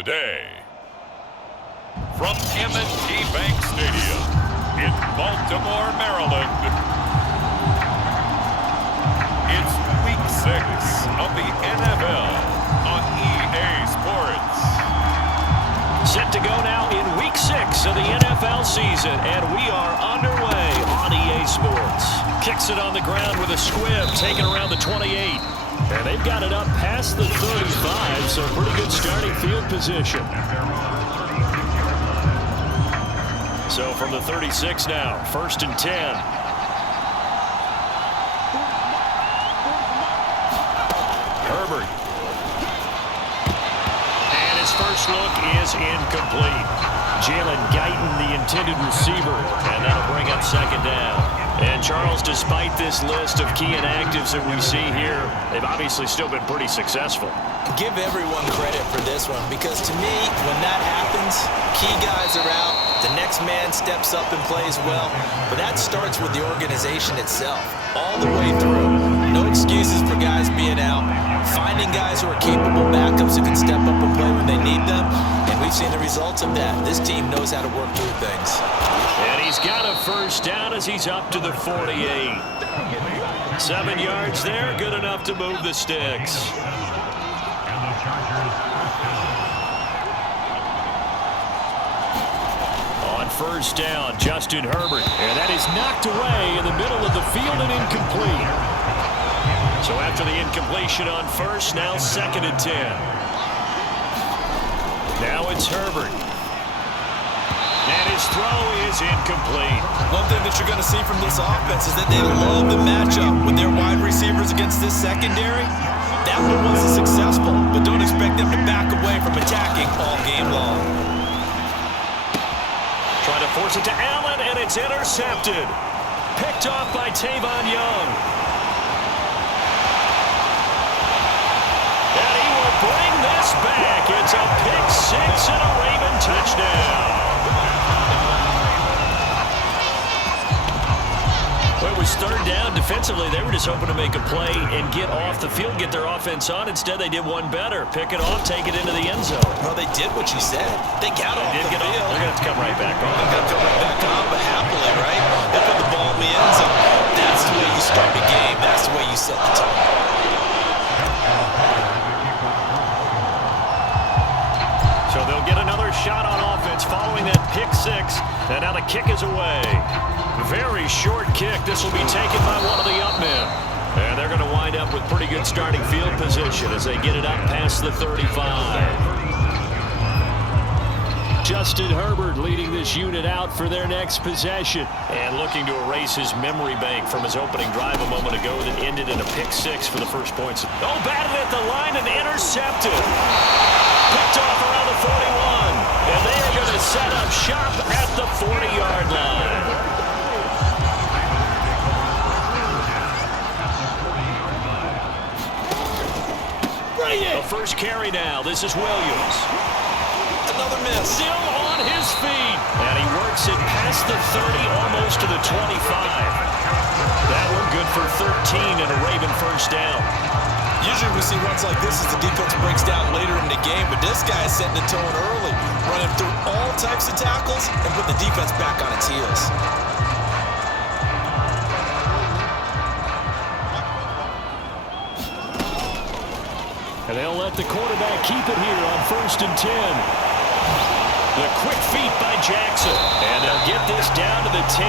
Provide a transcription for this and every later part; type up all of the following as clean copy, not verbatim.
today. From M&T Bank Stadium in Baltimore, Maryland, it's Week 6 of the NFL on EA Sports. Set to go now in Week 6 of the NFL season, and we are underway on EA Sports. Kicks it on the ground with a squib, taken around the 28. And they've got it up past the 35, so pretty good starting field position. So from the 36 now, 1st and 10. Herbert. And his first look is incomplete. Jalen Guyton, the intended receiver, and that'll bring up 2nd down. And Charles, despite this list of key inactives that we see here, they've obviously still been pretty successful. Give everyone credit for this one, because to me, when that happens, key guys are out, the next man steps up and plays well, but that starts with the organization itself, all the way through. No excuses for guys being out, finding guys who are capable backups who can step up and play when they need them, and we've seen the results of that. This team knows how to work through things. And he's got a first down as he's up to the 48. 7 yards there, good enough to move the sticks. On 1st down, Justin Herbert. And that is knocked away in the middle of the field and incomplete. So after the incompletion on 1st, now 2nd and 10. Now it's Herbert. And his throw is incomplete. One thing that you're going to see from this offense is that they love the matchup with their wide receivers against this secondary. That one wasn't successful, but don't expect them to back away from attacking all game long. Trying to force it to Allen, and it's intercepted. Picked off by Tavon Young. And he will bring this back. It's a pick 6 and a Raven touchdown. Well, it was 3rd down. Defensively, they were just hoping to make a play and get off the field, get their offense on. Instead, they did one better. Pick it off, take it into the end zone. Well, they did what you said. They got off the field. They're going to have to come right back on. They're going to come right back on, but happily, right? They put the ball in the end zone. That's the way you start the game. That's the way you set the tone. So they'll get another shot on offense following that pick 6. And now the kick is away. Very short kick. This will be taken by one of the up men. And they're going to wind up with pretty good starting field position as they get it up past the 35. Justin Herbert leading this unit out for their next possession. And looking to erase his memory bank from his opening drive a moment ago that ended in a pick 6 for the first points. Oh, batted at the line and intercepted. Picked off around the 41. And they are going to set up shop at the 40-yard line. The first carry now. This is Williams. Another miss. Still on his feet. And he works it past the 30, almost to the 25. That one good for 13 and a Raven first down. Usually we see runs like this as the defense breaks down later in the game, but this guy is setting the tone early, running through all types of tackles and put the defense back on its heels. And they'll let the quarterback keep it here on 1st and 10. The quick feet by Jackson. And they'll get this down to the 10.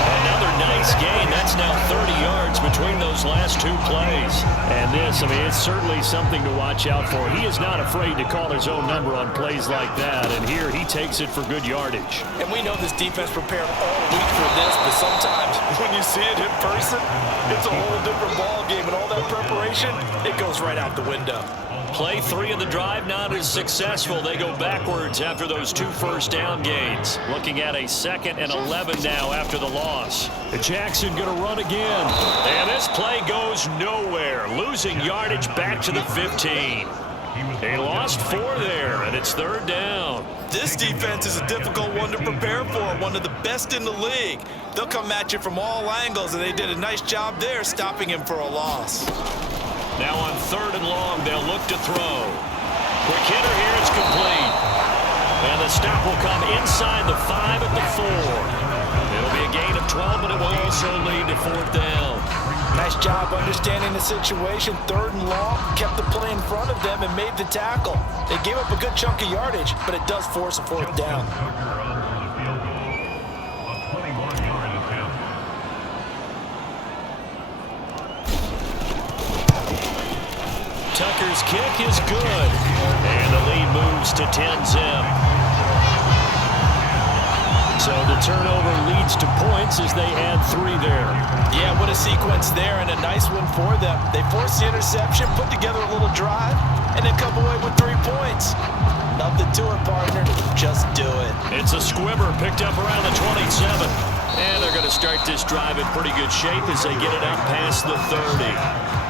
Another nice gain. That's now 30 yards between those last 2 plays. And this, I mean, it's certainly something to watch out for. He is not afraid to call his own number on plays like that. And here he takes it for good yardage. And we know this defense prepared all week for this, but sometimes when you see it in person, it's a whole different ball game. And all that preparation, it goes right out the window. Play 3 of the drive not as successful. They go backwards after those 2 first down gains. Looking at a 2nd and 11 now after the loss. Jackson going to run again. And this play goes nowhere. Losing yardage back to the 15. They lost 4 there, and it's 3rd down. This defense is a difficult one to prepare for, one of the best in the league. They'll come at you from all angles, and they did a nice job there stopping him for a loss. Now on 3rd and long, they'll look to throw. Quick hitter here. It's complete. And the stop will come inside the 5 at the 4. It'll be a gain of 12, but it will also lead to 4th down. Nice job understanding the situation. 3rd and long, kept the play in front of them and made the tackle. They gave up a good chunk of yardage, but it does force a 4th down. Tucker's kick is good. And the lead moves to 10-zip. So the turnover leads to points as they add 3 there. Yeah, what a sequence there, and a nice one for them. They forced the interception, put together a little drive, and then come away with 3 points. Nothing to it, partner. Just do it. It's a squibber picked up around the 27. And they're going to start this drive in pretty good shape as they get it out past the 30.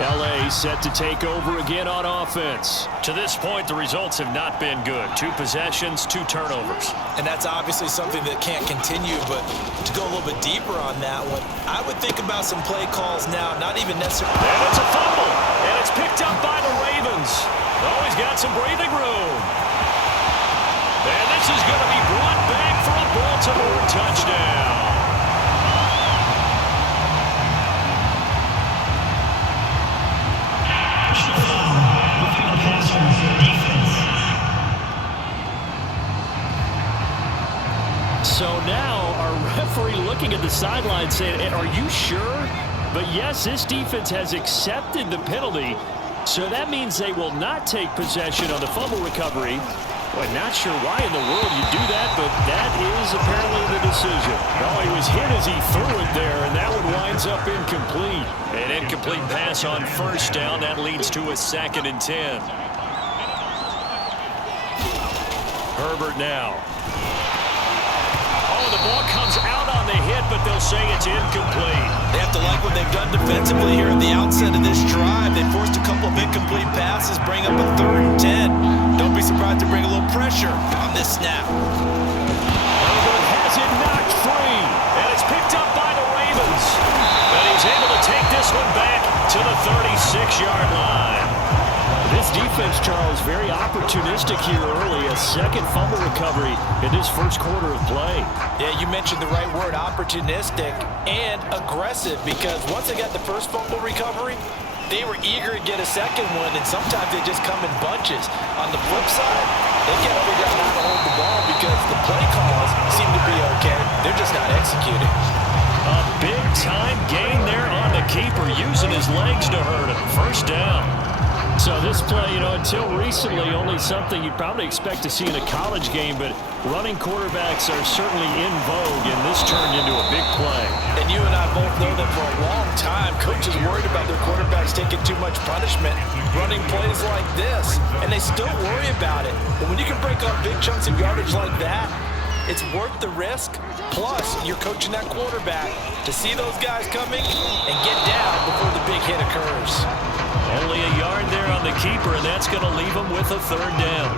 LA set to take over again on offense. To this point, the results have not been good. 2 possessions, 2 turnovers. And that's obviously something that can't continue, but to go a little bit deeper on that one, I would think about some play calls now, not even necessarily. And it's a fumble, and it's picked up by the Ravens. Oh, he's got some breathing room. And this is going to be brought back for a Baltimore touchdown. So now our referee looking at the sideline saying, are you sure? But yes, this defense has accepted the penalty. So that means they will not take possession on the fumble recovery. Boy, not sure why in the world you do that, but that is apparently the decision. Oh, he was hit as he threw it there, and that one winds up incomplete. An incomplete pass on 1st down. That leads to a 2nd and 10. Herbert now. Oh, the ball comes out on the hit, but they'll say it's incomplete. They have to like what they've done defensively here at the outset of this drive. They forced a couple of incomplete passes, bring up a 3rd and 10. Don't be surprised to bring a little pressure on this snap. Herbert has it knocked free, and it's picked up by the Ravens. And he's able to take this one back to the 36-yard line. This defense, Charles, very opportunistic here early. A 2nd fumble recovery in this 1st quarter of play. Yeah, you mentioned the right word, opportunistic and aggressive, because once they got the 1st fumble recovery, they were eager to get a 2nd one, and sometimes they just come in bunches. On the flip side, they can't figure out how to hold the ball because the play calls seem to be okay. They're just not executing. A big-time gain there on the keeper, using his legs to hurt him. 1st down. So this play, until recently, only something you'd probably expect to see in a college game, but running quarterbacks are certainly in vogue, and this turned into a big play. And you and I both know that for a long time, coaches worried about their quarterbacks taking too much punishment, running plays like this, and they still worry about it. But when you can break up big chunks of yardage like that, it's worth the risk. Plus, you're coaching that quarterback to see those guys coming and get down before the big hit occurs. Only a yard there on the keeper, and that's going to leave him with a 3rd down.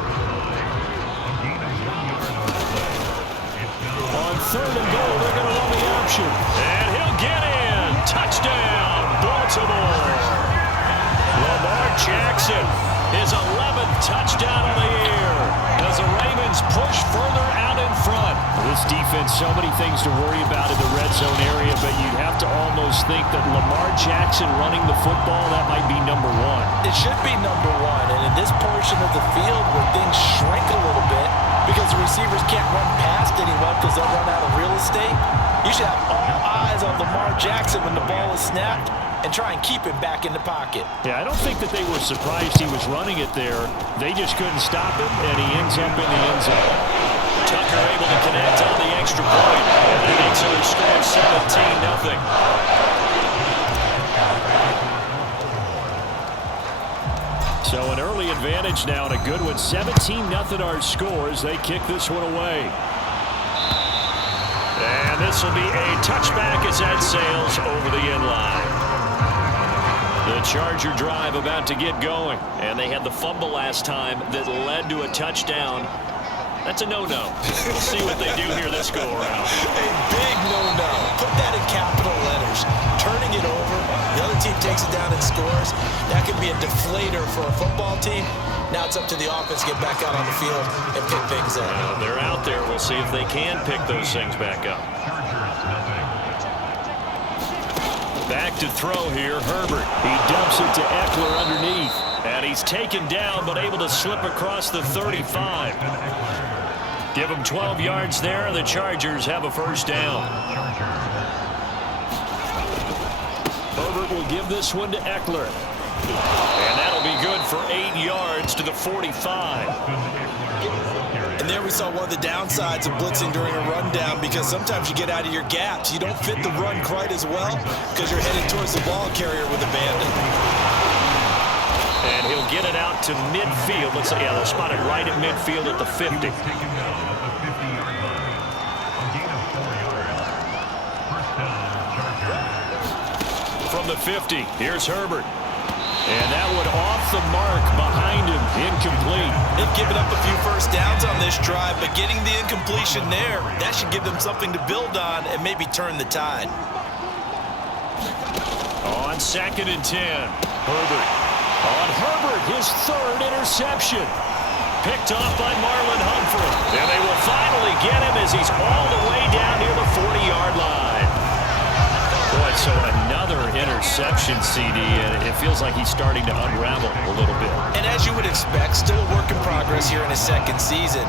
On 3rd and goal, they're going to run the option. And he'll get in. Touchdown, Baltimore. Lamar Jackson, his 11th touchdown of the year, as the Ravens push further out in front. This defense, so many things to worry about in the red zone area, but you'd have to almost think that Lamar Jackson running the football, that might be number 1. It should be number 1, and in this portion of the field where things shrink a little bit because the receivers can't run past anyone because they'll run out of real estate, you should have all eyes on Lamar Jackson when the ball is snapped and try and keep him back in the pocket. Yeah, I don't think that they were surprised he was running it there. They just couldn't stop him, and he ends up in the end zone. Tucker able to connect on the extra point, and that makes it a score 17-0. So an early advantage now and a good one. 17-0 our scores. They kick this one away. And this will be a touchback as that sails over the end line. The Charger drive about to get going. And they had the fumble last time that led to a touchdown. That's a no-no. We'll see what they do here this go-around. A big no-no. Put that in capital letters. Turning it over The other team takes it down and scores. That can be a deflator for a football team. Now it's up to the offense to get back out on the field and pick things up. They're out there. We'll see if they can pick those things back up. Back to throw here, Herbert. He dumps it to Eckler underneath. And he's taken down, but able to slip across the 35. Give him 12 yards there, and the Chargers have a first down. Herbert will give this one to Eckler. And that'll be good for 8 yards to the 45. And there we saw one of the downsides of blitzing during a rundown, because sometimes you get out of your gaps. You don't fit the run quite as well because you're headed towards the ball carrier with abandon. And he'll get it out to midfield. Looks like, yeah, they're spotted right at midfield at the 50. From the 50, here's Herbert. And that one off the mark behind him, incomplete. They've given up a few first downs on this drive, but getting the incompletion there, that should give them something to build on and maybe turn the tide. On 2nd and 10, Herbert. On Herbert, his 3rd interception. Picked off by Marlon Humphrey. And they will finally get him as he's all the way down near the 40-yard line. Boy, so another interception, CD, and it feels like he's starting to unravel a little bit. And as you would expect, still a work in progress here in his 2nd season.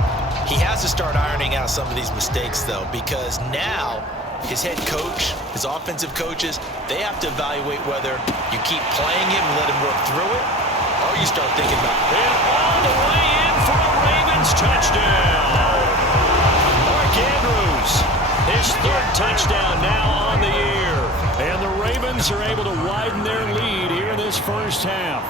He has to start ironing out some of these mistakes, though, because now his head coach, his offensive coaches, they have to evaluate whether you keep playing him and let him work through it, or you start thinking about it. And all the way in for a Ravens touchdown. Mark Andrews, his 3rd touchdown now on the year. And the Ravens are able to widen their lead here in this first half.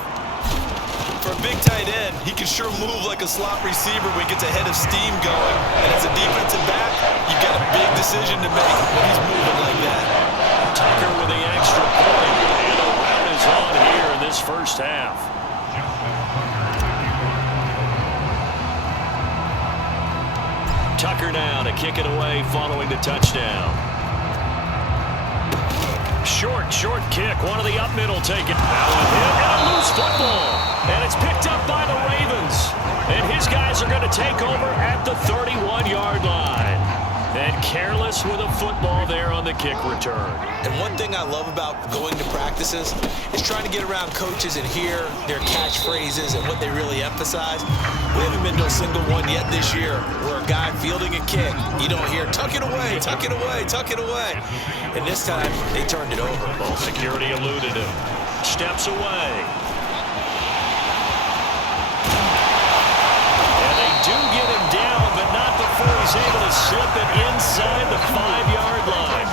For a big tight end, he can sure move like a slot receiver when he gets a head of steam going. And as a defensive back, you've got a big decision to make when he's moving like that. Tucker with the extra point. And a run is on here in this first half. Tucker now to kick it away following the touchdown. Short kick. One of the up middle take it. Now a hit and a loose football. And it's picked up by the Ravens. And his guys are going to take over at the 31-yard line. And careless with a football there on the kick return. And one thing I love about going to practices is trying to get around coaches and hear their catchphrases and what they really emphasize. We haven't been to a single one yet this year where a guy fielding a kick, you don't hear, tuck it away, tuck it away, tuck it away. And this time, they turned it over. Well, security eluded him. Steps away. And they do get him down, but not before he's able to slip it inside the 5-yard line.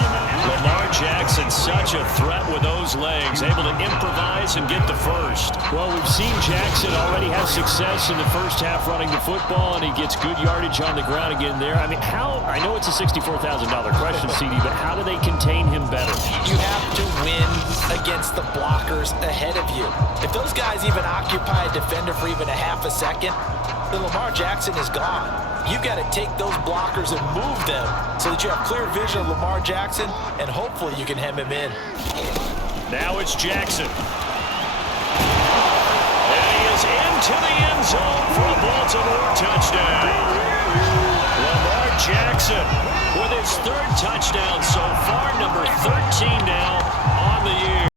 Lamar Jackson, such a threat with those legs, able to improvise and get the first. Well, we've seen Jackson already have success in the first half running the football, and he gets good yardage on the ground again there. I mean, I know it's a $64,000 question, CD, but how do they contain him better? You have to win against the blockers ahead of you. If those guys even occupy a defender for even a half a second, then Lamar Jackson is gone. You've got to take those blockers and move them so that you have clear vision of Lamar Jackson, and hopefully you can hem him in. Now it's Jackson. And he is into the end zone for a Baltimore touchdown. Lamar Jackson with his 3rd touchdown so far, number 13 now on the year.